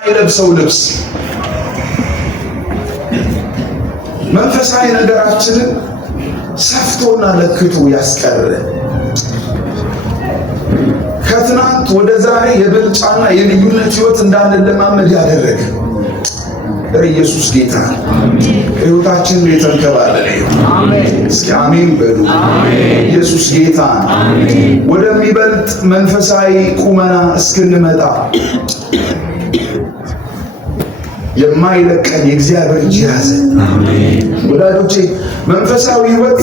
የለብሰው ልብስ መንፈሳዊ ነገራችንን ሰፍቶና ለክቶ ያስቀረ ከትናንት ወደ ዛሬ የብልጫና የልዩነት ህይወት እንዳንለማመድ ያደረገ ኢየሱስ ጌታ ህይወታችን የተንከባለለ አሜን። እስኪ አሜን በሉ። ኢየሱስ ጌታ ወደሚበልጥ መንፈሳዊ ቁመና እስክንመጣ የማይለቀን የእግዚአብሔር እጅ ያዘን። ወዳጆቼ መንፈሳዊ ህይወት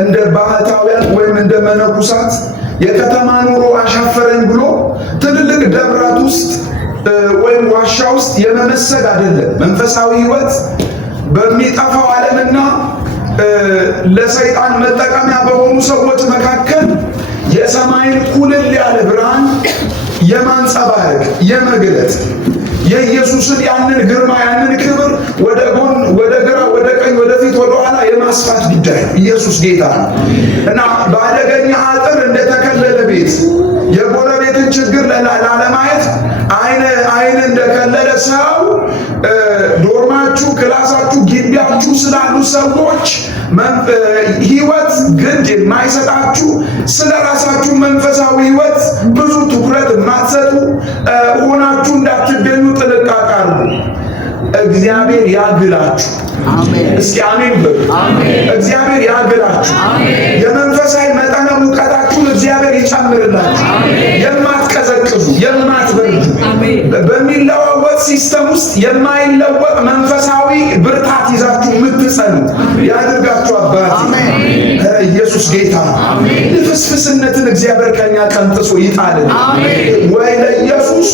እንደ ባህታውያን ወይም እንደ መነኩሳት የከተማ ኑሮ አሻፈረኝ ብሎ ትልልቅ ደብራት ውስጥ ወይም ዋሻ ውስጥ የመመሰግ አይደለም። መንፈሳዊ ህይወት በሚጠፋው ዓለምና ለሰይጣን መጠቀሚያ በሆኑ ሰዎች መካከል የሰማይን ኩልል ያለ ብርሃን የማንጸባረቅ የመግለጥ የኢየሱስን ያንን ግርማ ያንን ክብር ወደ ጎን ወደ ግራ ወደ ቀኝ ወደ ፊት ወደ ኋላ የማስፋት ጉዳይ ነው። ኢየሱስ ጌታ ነው እና በአደገኛ አጥር እንደተከለለ ቤት የጎረቤትን ችግር ላለማየት አይን እንደከለለ ሰው ዶርማችሁ፣ ክላሳችሁ፣ ግቢያችሁ ስላሉ ሰዎች ህይወት ግድ የማይሰጣችሁ ስለ ራሳችሁ መንፈሳዊ ህይወት ብዙ ትኩረት የማትሰጡ ሆናችሁ እንዳትገኙ ጥንቃቄ አድርጉ። እግዚአብሔር ያግላችሁ። አሜን። እስኪ አሜን በሉ። አሜን። እግዚአብሔር ያግላችሁ። አሜን። የመንፈሳዊ መጠነ ሙቀታችሁን እግዚአብሔር ይጨምርላችሁ። አሜን። የማትቀዘቅዙ የማትበርዱ በሚለዋወጥ ሲስተም ውስጥ የማይለወጥ መንፈሳዊ ብርታት ይዛችሁ የምትጸኑ ያድርጋችሁ። አባቴ ኢየሱስ ጌታ ልፍስፍስነትን እግዚአብሔር ከኛ ቀንጥሶ ይጣልን። ወይ ለኢየሱስ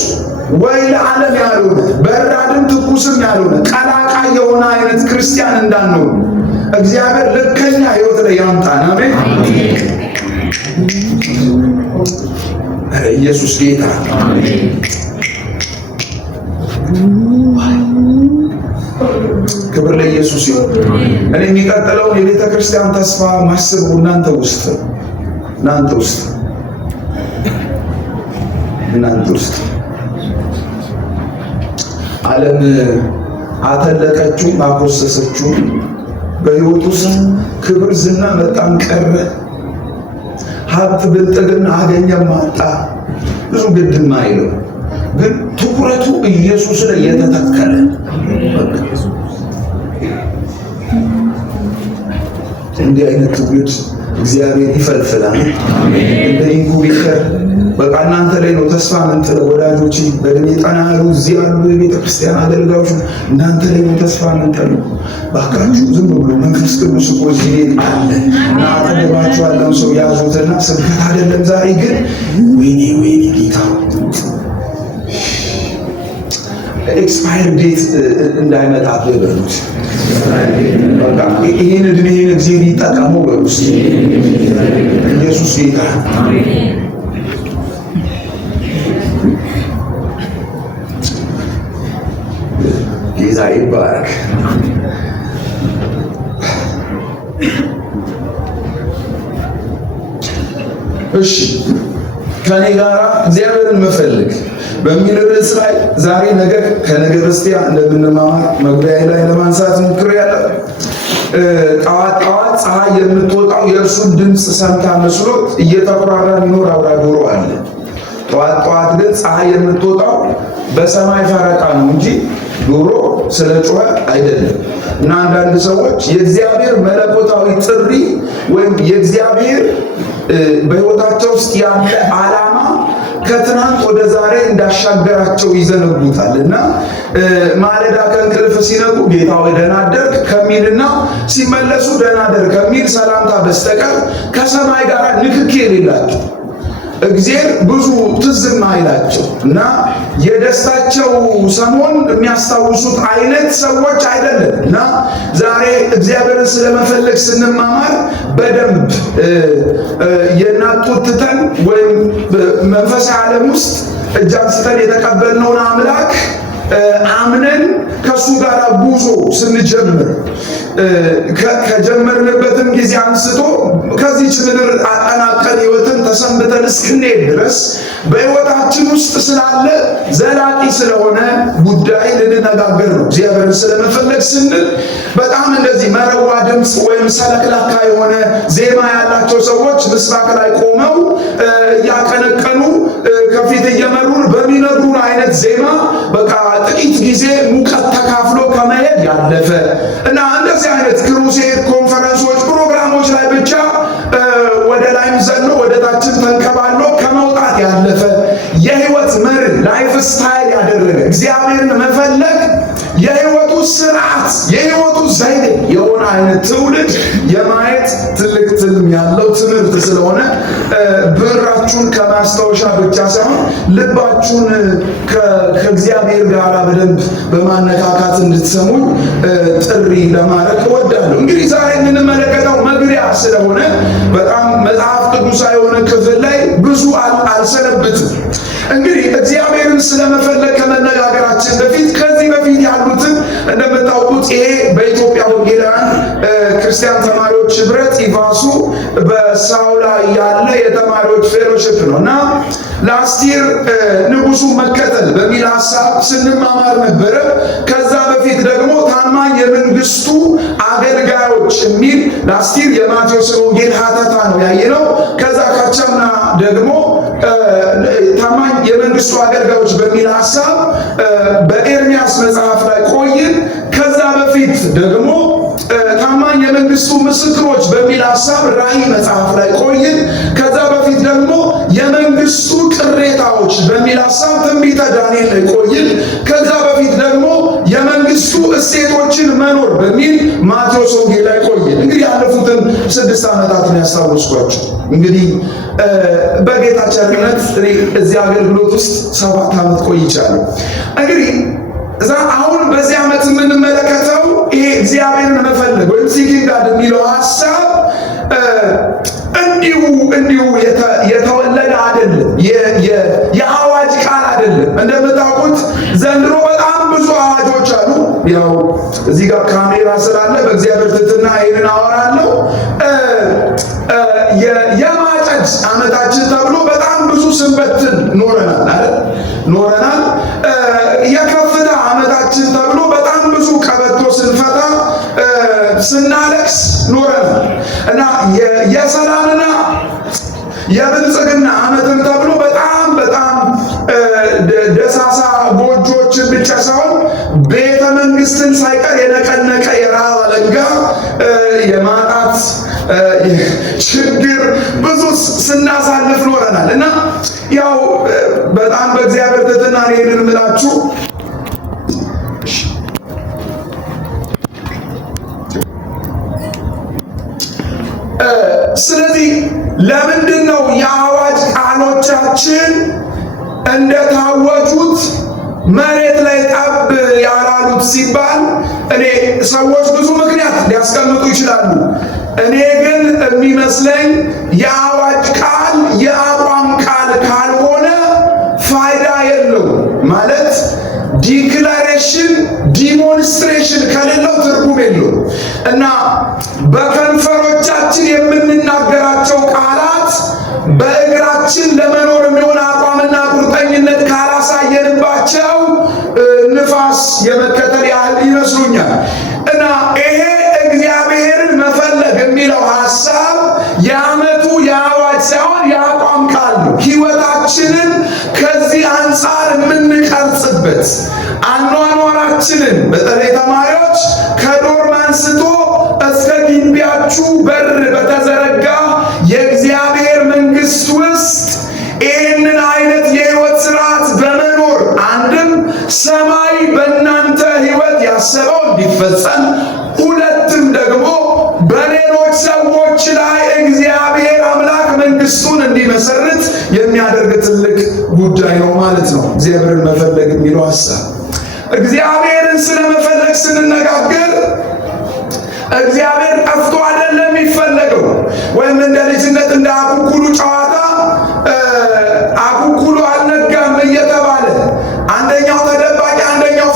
ወይ ለዓለም ያልሆነ በራድም ትኩስም ያልሆነ ቀላቃይ የሆነ አይነት ክርስቲያን እንዳንሆን እግዚአብሔር ልከኛ ህይወት ላይ ያምጣን። አሜን። ኢየሱስ ጌታ ክብር ለኢየሱስ ይሁን። እኔ የሚቀጥለውን የቤተ ክርስቲያን ተስፋ ማስበው እናንተ ውስጥ ዓለም አተለቀችው አኮሰሰችው። በህይወቱ ውስጥ ክብር ዝና መጣም ቀረ፣ ሀብት ብልጥግና አገኘም አጣ፣ ብዙ ግድም አይለው፣ ግን ትኩረቱ ኢየሱስ ላይ የተተከለ እንዲህ አይነት ትውልድ እግዚአብሔር ይፈልፍላል። እንደ ኢንኩቤተር በቃ እናንተ ላይ ነው ተስፋ ምንጥለው። ወዳጆቼ በእድሜ ጠና ያሉ እዚህ ያሉ የቤተ ክርስቲያን አገልጋዮች እናንተ ላይ ነው ተስፋ ምንጥለው። ባካችሁ ዝም ብሎ መንፈስ ቅዱስ እኮ እዚህ ቤት አለ እና አጠገባችሁ ያለው ሰው ያዙትና ስብከት አይደለም ዛሬ ግን ወይኔ ጌታ ኤክስፓየር ዴት እንዳይመጣ በሉት። በቃ ይሄን እድሜን እግዚአብሔር ይጠቀመው በሉት። ኢየሱስ ጌታ ጌታ ይባረክ። እሺ ከኔ ጋር እግዚአብሔርን መፈለግ በሚል ርዕስ ላይ ዛሬ ነገ ከነገ በስቲያ እንደምንማማር መግቢያ ላይ ለማንሳት ሞክሬያለሁ። ጠዋት ፀሐይ የምትወጣው የእርሱን ድምፅ ሰምታ መስሎት እየተቆራራ የሚኖር አውራ ዶሮ አለ። ጠዋት ግን ፀሐይ የምትወጣው በሰማይ ፈረቃ ነው እንጂ ዶሮ ስለ ጮኸ አይደለም። እና አንዳንድ ሰዎች የእግዚአብሔር መለኮታዊ ጥሪ ወይም የእግዚአብሔር በሕይወታቸው ውስጥ ያለ ዓላማ ከትናንት ወደ ዛሬ እንዳሻገራቸው ይዘነጉታል። እና ማለዳ ከእንቅልፍ ሲነቁ ጌታ ሆይ ደህና አደርክ ከሚልና ሲመለሱ ደህና አደርክ ከሚል ሰላምታ በስተቀር ከሰማይ ጋር ንክኪ የሌላቸው እግዚአብሔር ብዙ ትዝም አይላቸው እና የደስታቸው ሰሞን የሚያስታውሱት አይነት ሰዎች አይደለም። እና ዛሬ እግዚአብሔርን ስለመፈለግ ስንማማር በደንብ የናጡት ትተን ወይም መንፈሳዊ ዓለም ውስጥ እጅ አንስተን የተቀበልነውን አምላክ አምነን ከሱ ጋር ጉዞ ስንጀምር ከጀመርንበትም ጊዜ አንስቶ ከዚህች ምድር አጠናቀን ሕይወትን ተሰንብተን እስክንሄድ ድረስ በሕይወታችን ውስጥ ስላለ ዘላቂ ስለሆነ ጉዳይ ልንነጋገር ነው። እግዚአብሔርን ስለመፈለግ ስንል በጣም እንደዚህ መረዋ ድምፅ ወይም ሰለክላካ የሆነ ዜማ ያላቸው ሰዎች ምስራቅ ላይ ቆመው እያቀነቀኑ ከፊት እየመሩን በሚነግሩን አይነት ዜማ በቃ ጥቂት ጊዜ ሙቀት ተካፍሎ ከመሄድ ያለፈ እና እንደዚህ አይነት ክሩሴድ ኮንፈረንሶች ፕሮግራሞች ላይ ብቻ ወደ ላይም ዘሎ ወደ ታችን ተንከባሎ ከመውጣት ያለፈ የህይወት መሪ ላይፍ ስታይል ያደረገ እግዚአብሔርን መፈለግ የህይወቱ ስርዓት የህይወቱ ዘይቤ የሆነ አይነት ትውልድ የማየት ትልቅ ትልም ያለው ትምህርት ስለሆነ ብራችሁን ከማስታወሻ ብቻ ሳይሆን ልባችሁን ከእግዚአብሔር ጋር በደንብ በማነካካት እንድትሰሙኝ ጥሪ ለማድረግ እወዳለሁ። እንግዲህ ዛሬ የምንመለከተው መግቢያ ስለሆነ በጣም መጽሐፍ ቅዱሳዊ የሆነ ክፍል ላይ ብዙ አልሰነብትም። እንግዲህ እግዚአብሔርን ስለመፈለግ ከመነጋገራችን በፊት ከዚህ በፊት ያሉትን እንደምታውቁት ይሄ በኢትዮጵያ ወንጌላውያን ክርስቲያን ተማሪዎች ህብረት ኢቫሱ በሳውላ ያለ የተማሪዎች ፌሎሺፕ ነው እና ላስቲር ንጉሱን መከተል በሚል ሀሳብ ስንማማር ነበረ። ከዛ በፊት ደግሞ ታማኝ የመንግስቱ አገልጋዮች የሚል ላስቲር የማቴዎስ ወንጌል ሀተታ ነው ያየነው። ከዛ ካቻምና ደግሞ ታማኝ የመንግስቱ አገልጋዮች በሚል ሀሳብ በኤርሚያስ መጽሐፍ ላይ ቆይን። ከዛ በፊት ደግሞ ታማኝ የመንግስቱ ምስክሮች በሚል ሀሳብ ራእይ መጽሐፍ ላይ ቆይን። ከዛ በፊት ደግሞ የመንግስቱ ቅሬታዎች በሚል ሀሳብ ትንቢተ ዳንኤል ላይ ቆይን። ከዛ በፊት ደግሞ የመንግስቱ እሴቶችን መኖር በሚል ማቴዎስ ወንጌል ላይ ቆይን። እንግዲህ ያለፉትን 6 ዓመታትን ያስታወስኳቸው እንግዲህ በጌታ ቸርነት እኔ እዚህ አገልግሎት ውስጥ 7 ዓመት ቆይቻለሁ። እንግዲህ አሁን በዚህ ዓመት የምንመለከተው ይሄ እግዚአብሔርን መፈለግ ወይም ሲኪንግ ጋድ የሚለው ሀሳብ እንዲሁ የተወለደ አይደለም። የአዋጅ ቃል አይደለም። እንደምታውቁት ዘንድሮ በጣም ብዙ አዋጆች አሉ። ያው እዚህ ጋር ካሜራ ስላለ በእግዚአብሔር ትሕትና ይሄንን አወራለሁ። የማጨድ ዓመታችን ተብሎ በጣም ብዙ ስንበትን ኖረናል። የከፍታ ዓመታችን ተብሎ በጣም ብዙ ቀበቶ ስንፈታ ስናለቅስ ኖረናል እና የሰላምና የብልጽግና ዓመትም ተብሎ በጣም ደሳሳ ጎጆችን ብቻ ሳይሆን ቤተ መንግስትን ሳይቀር የነቀነቀ የረሃብ አለንጋ የማጣት ችግር ብዙ ስናሳልፍ ኖረናል እና ያው በጣም በእግዚአብሔር ትሕትና ይሄንን ምላችሁ ስለዚህ ለምንድን ነው የአዋጅ ቃሎቻችን እንደታወጁት መሬት ላይ ጠብ ያላሉት ሲባል እኔ ሰዎች ብዙ ምክንያት ሊያስቀምጡ ይችላሉ። እኔ ግን የሚመስለኝ የአዋጅ ቃል የአቋም ቃል ካልሆነ ፋይዳ የለውም ማለት ዲክላሬሽን ዲሞንስትሬሽን ከሌለው ትርጉም የለውም እና በከንፈሮቻችን የምንናገራቸው ቃላት በእግራችን ለመኖር የሚሆን አቋምና ቁርጠኝነት ካላሳየንባቸው ንፋስ የመከተል ያህል ይመስሉኛል እና ይሄ እግዚአብሔርን መፈለግ የሚለው ሀሳብ የዓመቱ የአዋጅ ሳይሆን የአቋም ቃል ነው። ሕይወታችንን ከዚህ አንጻር የምንቀርጽበት አኗኗራችንን በተለይ ተማሪዎች ከዶርም አንስቶ እስከ ግቢያችሁ በር በተዘረጋ የእግዚአብሔር መንግስት ውስጥ ይህንን አይነት የህይወት ስርዓት በመኖር አንድም ሰማይ በእናንተ ህይወት ያሰበው እንዲፈጸም፣ ሁለትም ደግሞ በሌሎች ሰዎች ላይ እግዚአብሔር አምላክ መንግስቱን እንዲመሰርት የሚያደርግ ትልቅ ጉዳይ ነው ማለት ነው። እግዚአብሔርን መፈለግ የሚለው ሀሳብ እግዚአብሔርን ስለመፈለግ ስንነጋገር እግዚአብሔር ጠፍቶ አይደለም የሚፈለገው። ወይም እንደ ልጅነት እንደ አኩኩሉ ጨዋታ አኩኩሉ አልነጋም እየተባለ አንደኛው ተደባቂ አንደኛው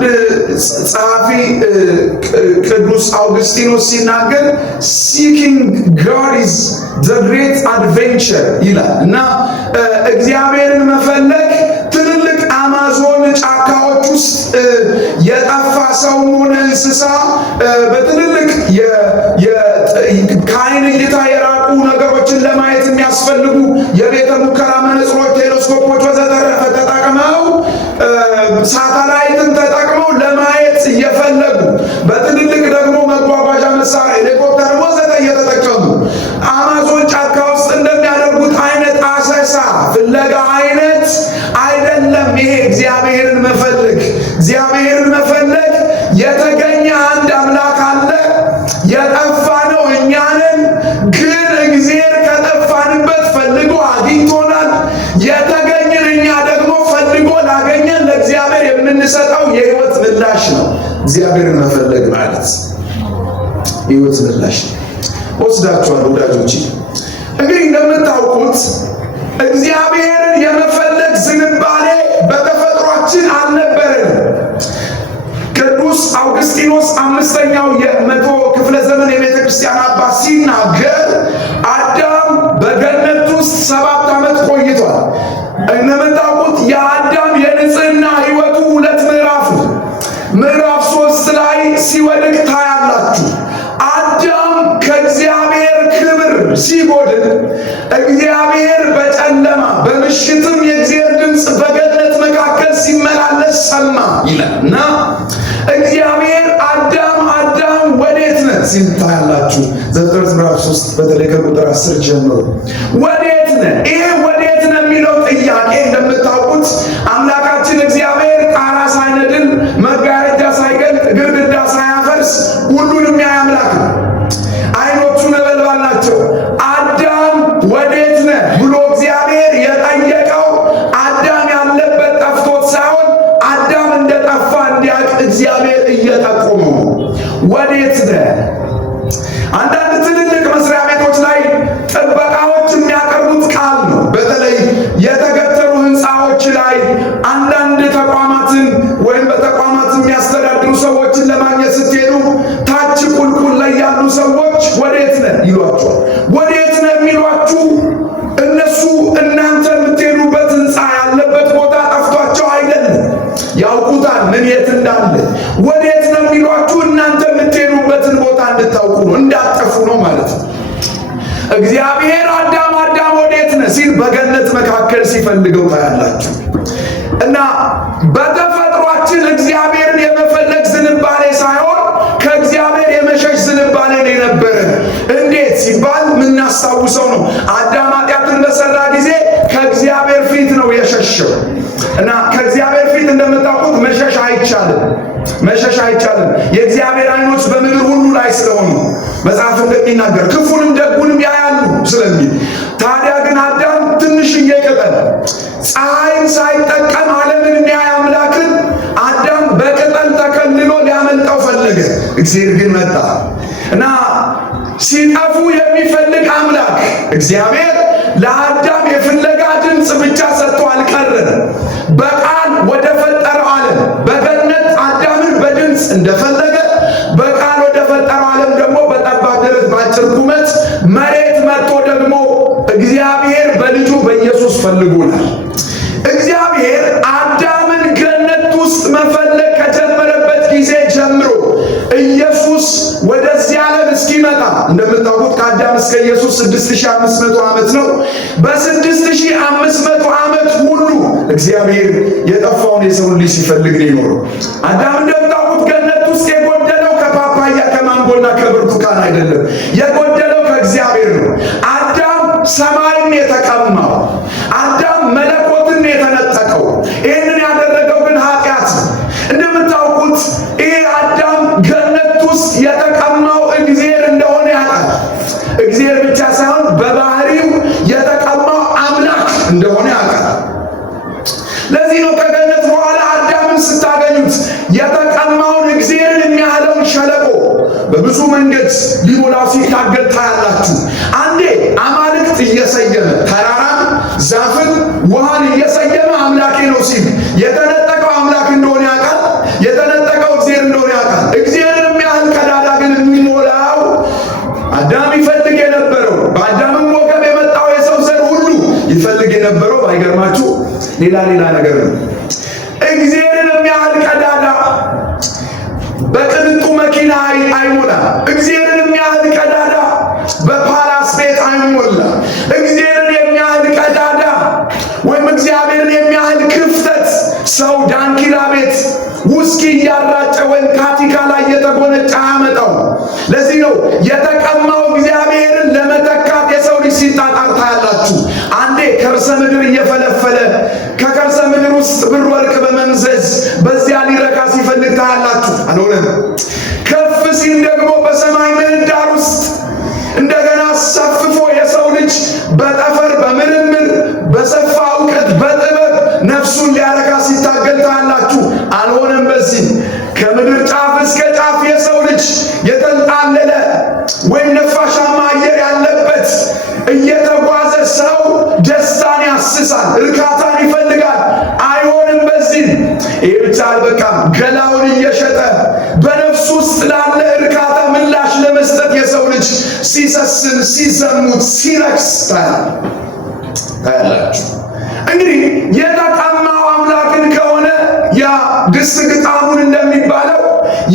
አንድ ጸሐፊ ቅዱስ አውግስቲኖስ ሲናገር seeking God is the great adventure ይላል እና እግዚአብሔርን መፈለግ ትልልቅ አማዞን ጫካዎች ውስጥ የጠፋ ሰውም ሆነ እንስሳ በትልልቅ ከዓይን እይታ የራቁ ነገሮችን ለማየት የሚያስፈልጉ የቤተ ሙከራ መነጽሮች፣ ቴሌስኮፖች ወዘተረፈ ተጠቅመው ሳተላይትን ተጠቅመው ለማየት እየፈለጉ በትልልቅ ደግሞ መጓጓዣ መሳሪያ ሄሊኮፕተር ወዘተ እየተጠቀሙ አማዞን ጫካ ውስጥ እንደሚያደርጉት አይነት አሰሳ ፍለጋ አይነት አይደለም። ይሄ እግዚአብሔርን መፈለግ የተገኘ አንድ አምላክ አለ። የጠፋ ነው እኛንን ግን እግዚአብሔር ከጠፋንበት ፈልጎ አግኝቶናል። የተገኘን እኛ ደግሞ ፈልጎ ላገኘን ለእግዚአብሔር የምንሰጠው የህይወት ምላሽ ነው። እግዚአብሔርን መፈለግ ማለት የህይወት ምላሽ ነው። ወስዳችኋል ወዳጆቼ። እንግዲህ እንደምታውቁት እግዚአብሔርን የመፈለግ ዝንባሌ በተፈጥሯችን አልነበረም። ቅዱስ አውግስቲኖስ አምስተኛው የመቶ ክፍለ ዘመን የቤተ ክርስቲያን አባት ሲናገር አዳም በገነት ውስጥ 7 ዓመት ቆይቷል። እንደምታውቁት የአዳም የንጽህና ህይወቱ 2 ምዕራፍ ነው። ምዕራፍ 3 ላይ ሲወድቅ ታያላችሁ። አዳም ከእግዚአብሔር ክብር ሲጎድል እግዚአብሔር በጨለማ በምሽትም የእግዚአብሔር ድምፅ በገነት መካከል ሲመላለስ ሰማ ይላል እና እግዚአብሔር አዳም ወዴት ነህ ሲል ታያላችሁ። ዘፍጥረት ምዕራፍ 3 በተለይ ከቁጥር 10 ጀምሮ ወዴት ነህ? ይሄ ወዴት ነህ የሚለው ጥያቄ እንደምታውቁት አምላካችን እግዚአብሔር ጣራ ሳይነድል መጋረጃ ሳይገልጥ ግድግዳ ሳያፈርስ ሁሉንም ያይ አምላክ ነው። አይኖቹ ነበልባል ናቸው። አዳም ወዴት ነህ ብሎ እግዚአብሔር የጠየቀው አዳም ያለበት ጠፍቶት ሳይሆን አዳም እንደጠፋ እንዲያውቅ እግዚአብሔር እየጠቆመው ወዴት ነህ? አንዳንድ ትልልቅ መስሪያ ቤቶች ላይ ጥበቃዎች የሚያቀርቡት ቃል ነው። በተለይ የተገተሩ ህንፃዎች ላይ አንዳንድ ተቋማትን ወይም በተቋማት የሚያስተዳድሩ ሰዎችን ለማግኘት ስትሄዱ ታች ቁልቁል ላይ ያሉ ሰዎች ወዴት ነህ ይሏቸዋል። ወዴት ነህ የሚሏችሁ እነሱ እናንተ የምትሄዱበት ህንፃ ያለበት ቦታ ጠፍቷቸው አይደለም፣ ያውቁታል ምን የት እንዳለ። ወዴት ነው የሚሏችሁ እናንተ የምትሄዱበትን ቦታ እንድታውቁ ነው፣ እንዳጠፉ ነው ማለት ነው። እግዚአብሔር አዳም ወዴት ነህ ሲል በገነት መካከል ሲፈልገው ታያላችሁ። እና በተፈጥሯችን እግዚአብሔርን የመፈለግ ዝንባሌ ሳይሆን ከእግዚአብሔር የመሸሽ ዝንባሌ ነው የነበረ። እንዴት ሲባል የምናስታውሰው ነው። አዳም ኃጢአትን በሰራ ጊዜ ከእግዚአብሔር ፊት ነው የሸሸው። እና ከእግዚአብሔር ፊት እንደምታውቁት መሸሽ አይቻልም። የእግዚአብሔር አይኖች በምድር ሁሉ ላይ ስለሆኑ መጽሐፍ እንደሚናገር ክፉንም ደጉንም ያያሉ ስለሚል። ታዲያ ግን አዳም ትንሽዬ ቅጠል ፀሐይን ሳይጠቀም ዓለምን የሚያይ አምላክን አዳም በቅጠል ተከልሎ ሊያመልጠው ፈለገ። እግዚአብሔር ግን መጣ እና ሲጠፉ የሚፈልግ አምላክ እግዚአብሔር ለአዳም የፍለጋ ድምፅ ብቻ ሰጥቶ አልቀረም። በቃል ወደ ፈጠረው ዓለም በገነት አዳምን በድምፅ እንደፈለገ በቃል ወደ ፈጠረው ዓለም ደግሞ በጠባብ ደረት ባጭር ቁመት መሬት መጥቶ ደግሞ እግዚአብሔር በልጁ በኢየሱስ ፈልጎናል። እግዚአብሔር አዳምን ገነት ውስጥ መፈለግ ከጀመረበት ጊዜ ጀምሮ ኢየሱስ ወደዚህ ዓለም እስኪመጣ እንደምታውቁት ከአዳም እስከ ኢየሱስ 6500 ዓመት ነው። በ6500 ዓመት ሁሉ እግዚአብሔር የጠፋውን የሰውን ልጅ ሲፈልግ ነው የኖረው። አዳም እንደምታውቁት ገነት ውስጥ የጎደለው ከፓፓያ ከማንጎና ከብርቱካን አይደለም፣ የጎደለው ከእግዚአብሔር ነው። አዳም ሰማይን የተቀማው፣ አዳም መለኮትን የተነጠቀው። ይህንን ያደረገው ግን ኃጢአት ነው። እንደምታውቁት ይሄ አዳም ገነት ውስጥ የተቀማው እግዚአብሔር እንደሆነ ያውቃል። እግዚአብሔር ብቻ ሳይሆን በባህሪው የተቀማው አምላክ እንደሆነ ያውቃል። ለዚህ ነው ከገነት በኋላ አዳምን ስታገኙት የተቀማውን እግዚአብሔርን የሚያህለውን ሸለቆ በብዙ መንገድ ሊሞላው ሲታገል ታያላችሁ። አንዴ አማልክት እየሰየመ ተራራን፣ ዛፍን፣ ውሃን እየሰየመ አምላኬ ነው ሲል የተነጠቀው አምላክ እንደሆነ ያውቃል። ሌላ ነገር ነው። እግዚአብሔርን የሚያህል ቀዳዳ በቅንጡ መኪና አይሞላም። እግዚአብሔርን የሚያህል ቀዳዳ በፓላስ ቤት አይሞላ። እግዚአብሔርን የሚያህል ቀዳዳ ወይም እግዚአብሔርን የሚያህል ክፍተት ሰው ዳንኪራ ቤት ውስኪ እያራጨ ወይም ካቲካ ላይ እየተጎነጨ አያመጣው። ለዚህ ነው የተቀማው እግዚአብሔርን ለመተካት የሰው ልጅ ሲጣጣር ታያላችሁ። አንዴ ከርሰ ምድር እየፈለፈለ ከከርሰ ምድር ውስጥ ብር ወርቅ በመምዘዝ በዚያ ሊረካ ሲፈልግ ታያላችሁ። አልሆነም። ከፍ ሲል ደግሞ በሰማይ ምህዳር ውስጥ እንደገና ሰፍፎ የሰው ልጅ በጠፈር በምርምር በሰፋ እውቀት በጥበብ ነፍሱን ሊያረካ ሲታገል ታያላችሁ። አልሆነም። በዚህ ከምድር ጫፍ እስከ ጫፍ የሰው ልጅ የተንጣለለ ወይም ነፋሻማ አየር ያለበት እየተጓዘ ሰው ደስታን ያስሳል፣ እርካታን ይፈልጋል። አይሆንም። በዚህ ይህ ብቻ አልበቃም። ገላውን እየሸጠ በነፍሱ ውስጥ ላለ እርካታ ምላሽ ለመስጠት የሰው ልጅ ሲሰስን፣ ሲዘሙት፣ ሲረክስ ታያላችሁ። እንግዲህ የተቀማው አምላክን ከሆነ ያ ድስት ግጣሙን እንደሚባለው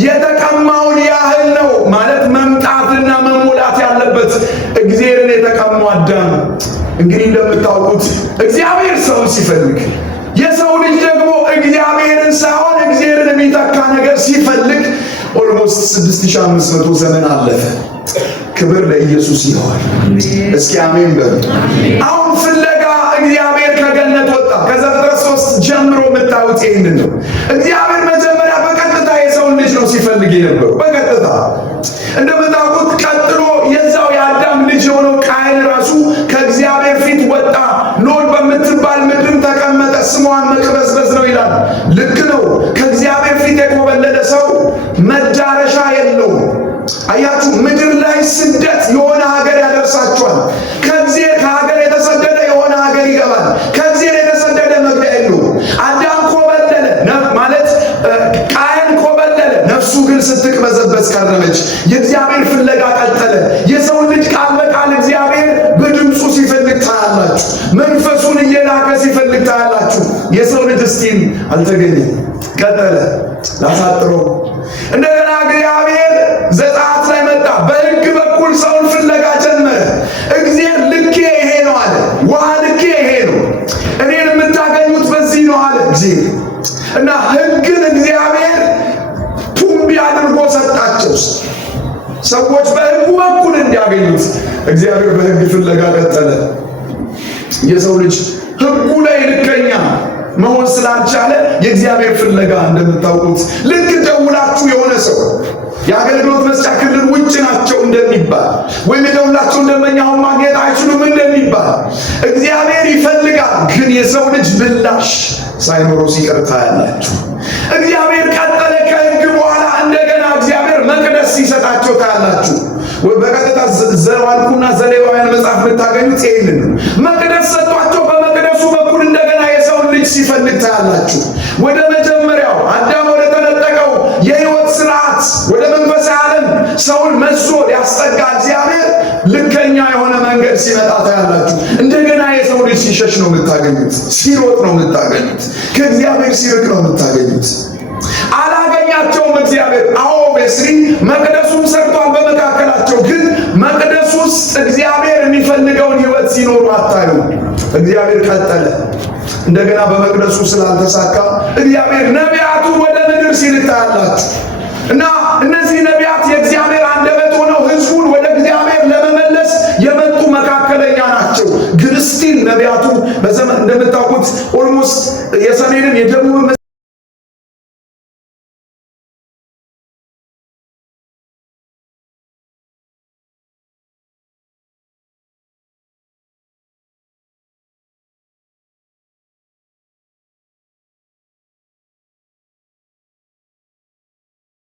የተቀማውን ያህል ነው ማለት መምጣትና መሞላት ያለበት እግዚአብሔርን የተቀማው አዳም። እንግዲህ እንደምታውቁት እግዚአብሔር ሰውን ሲፈልግ የሰው ልጅ ደግሞ እግዚአብሔርን ሳይሆን እግዚአብሔርን የሚተካ ነገር ሲፈልግ ኦልሞስት 6500 ዘመን አለፈ። ክብር ለኢየሱስ ይሁን። እስኪ አሜን በሉ። አሁን ፍለጋ እግዚአብሔር ከገነት ወጣ። ከዘፍጥረት 3 ጀምሮ የምታዩት ይህንን ነው። እግዚአብሔር መጀመሪያ በቀጥታ የሰውን ልጅ ነው ሲፈልግ የነበረው በቀጥታ። እንደምታውቁት ቀጥሎ የዛው የአዳም ልጅ የሆነው ቃየን ራሱ ከእግዚአብሔር ፊት ወጣ፣ ኖድ በምትባል ምድር ተቀመጠ፣ ስሟን መቅበዝበዝ ነው ይላል። ልክ ነው። ከእግዚአብሔር ፊት የኮበለለ ሰው መዳረሻ የለውም። አያችሁ፣ ምድር ላይ ስደት የሆነ ሀገር ያደርሳችኋል። ከሀገር የተሰደደ የሆነ ሀገር ይገባል። ከእግዚአብሔር የተሰደደ መግቢያ የለውም። አዳም ኮበለለ ማለት ቃየን ኮበለለ፣ ነፍሱ ግን ስትቅበዘበዝ ከረመች። የእግዚአብሔር ፍለጋ ቀጠለ። የሰው ልጅ ቃል በቃል እግዚአብሔር በድምፁ ሲፈልግ ታያላችሁ። መንፈሱን እየላከ ሲፈልግ ታያላችሁ። የሰው ልጅ እስቲም አልተገኘም። ቀጠለ። ላሳጥረው እንደገና እግዚአብሔር ዘጸአት ላይ መጣ። በሕግ በኩል ሰውን ፍለጋ ጀመረ። እግዚአብሔር ልኬ ይሄ ነው አለ። ውሃ ልኬ ይሄ ነው፣ እኔን የምታገኙት በዚህ ነው አለ እግዚአብሔር። እና ሕግን እግዚአብሔር ቱምቢ አድርጎ ሰጣቸው፣ ሰዎች በሕጉ በኩል እንዲያገኙት። እግዚአብሔር በሕግ ፍለጋ ቀጠለ። የሰው ልጅ ሕጉ ላይ ልከኛ መሆን ስላልቻለ የእግዚአብሔር ፍለጋ እንደምታውቁት ልክ ደውላችሁ የሆነ ሰው የአገልግሎት መስጫ ክልል ውጭ ናቸው እንደሚባል ወይም የደውላቸው እንደመኛውን ማግኘት አይችሉም እንደሚባል እግዚአብሔር ይፈልጋል። ግን የሰው ልጅ ምላሽ ሳይኖረው ሲቀር ታያላችሁ። እግዚአብሔር ቀጠለ። ከሕግ በኋላ እንደገና እግዚአብሔር መቅደስ ሲሰጣቸው ታያላችሁ። በቀጥታ ዘዋልኩና ዘሌዋውያን መጽሐፍ የምታገኙት ይህንን ነው። መቅደስ ሰጧቸው። በመቅደሱ በኩል እንደገና የሰውን ልጅ ሲፈልግ ታያላችሁ። ወደ መጀመሪያው አዳም ወደ ተነጠቀው የሕይወት ስርዓት ወደ መንፈሳዊ ዓለም ሰውን መዞ ሊያስጠጋ እግዚአብሔር ልከኛ የሆነ መንገድ ሲመጣ ታያላችሁ። እንደገና የሰው ልጅ ሲሸሽ ነው የምታገኙት፣ ሲሮጥ ነው የምታገኙት፣ ከእግዚአብሔር ሲርቅ ነው የምታገኙት። አላገኛቸውም እግዚአብሔር። ኦብቪየስሊ መቅደሱን ሰርቷል በመካከላቸው፣ ግን መቅደስ ውስጥ እግዚአብሔር የሚፈልገውን ሕይወት ሲኖሩ አታዩ። እግዚአብሔር ቀጠለ። እንደገና በመቅደሱ ስላልተሳካ እግዚአብሔር ነቢያቱን ወደ ምድር ሲልክ ታያላችሁ። እና እነዚህ ነቢያት የእግዚአብሔር አንደበት ሆነው ሕዝቡን ወደ እግዚአብሔር ለመመለስ የመጡ መካከለኛ ናቸው። ግን ስቲል ነቢያቱ በዘመን እንደምታውቁት ኦልሞስት የሰሜንን የደቡብ